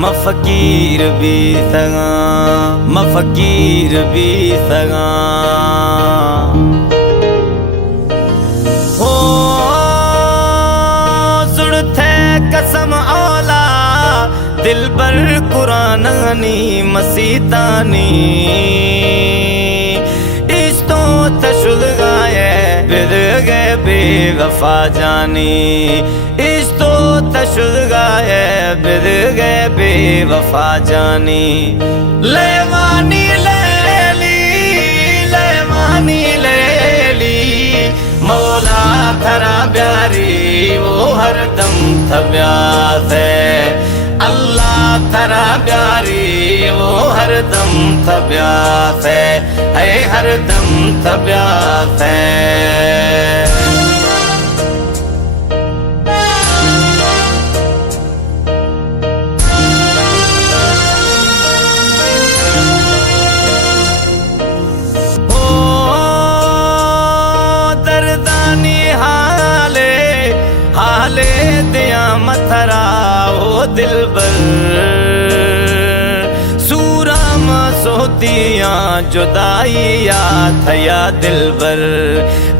मैं फकीर भी सगा, मैं फकीर भी सगा। हो सुरथे कसम औला दिल पर कुरानानी मसीतानी इस्तो तशुद गाए बिद गे बेवफा जानी इस्तो तशुद गाए बिद गे बेवफा जानी। लेवानी लेली लेवानी लेली मौला थरा प्यारी वो हरदम थब्यास है। अल्लाह थरा प्यारी वो हरदम थब्यास है हरदम थब्यास है। हाले दिया मथरा ओ दिलबर सूरा मसोतियाँ जुदाइया थया दिलबर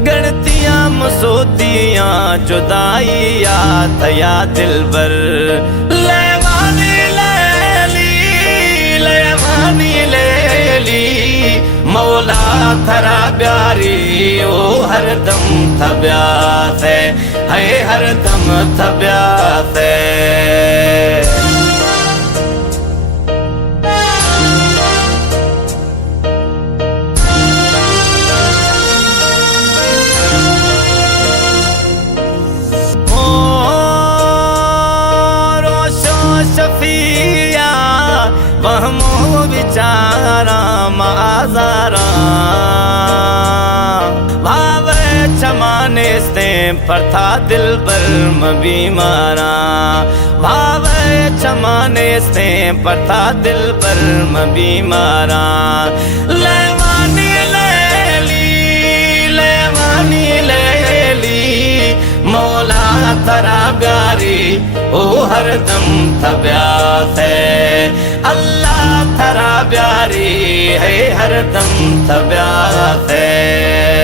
गणतियाँ मसोतियाँ जुदाइया थया दिलबर। लेवानी लेली लेवानी लेली मौला थरा प्यारी ओ हरदम थब्यास है हरदम थब्यास है। ओ रोशो शफिया वहमो विचारा माजारा भावे चमाने से पर था दिल पर बीमारा भावे चमाने से पर था दिल पर बीमारा। लेवानी लेली लेवानी लेली मौला थरा प्यारी ओ हरदम थब्यास है। अल्लाह थरा प्यारी है हरदम थब्यास है।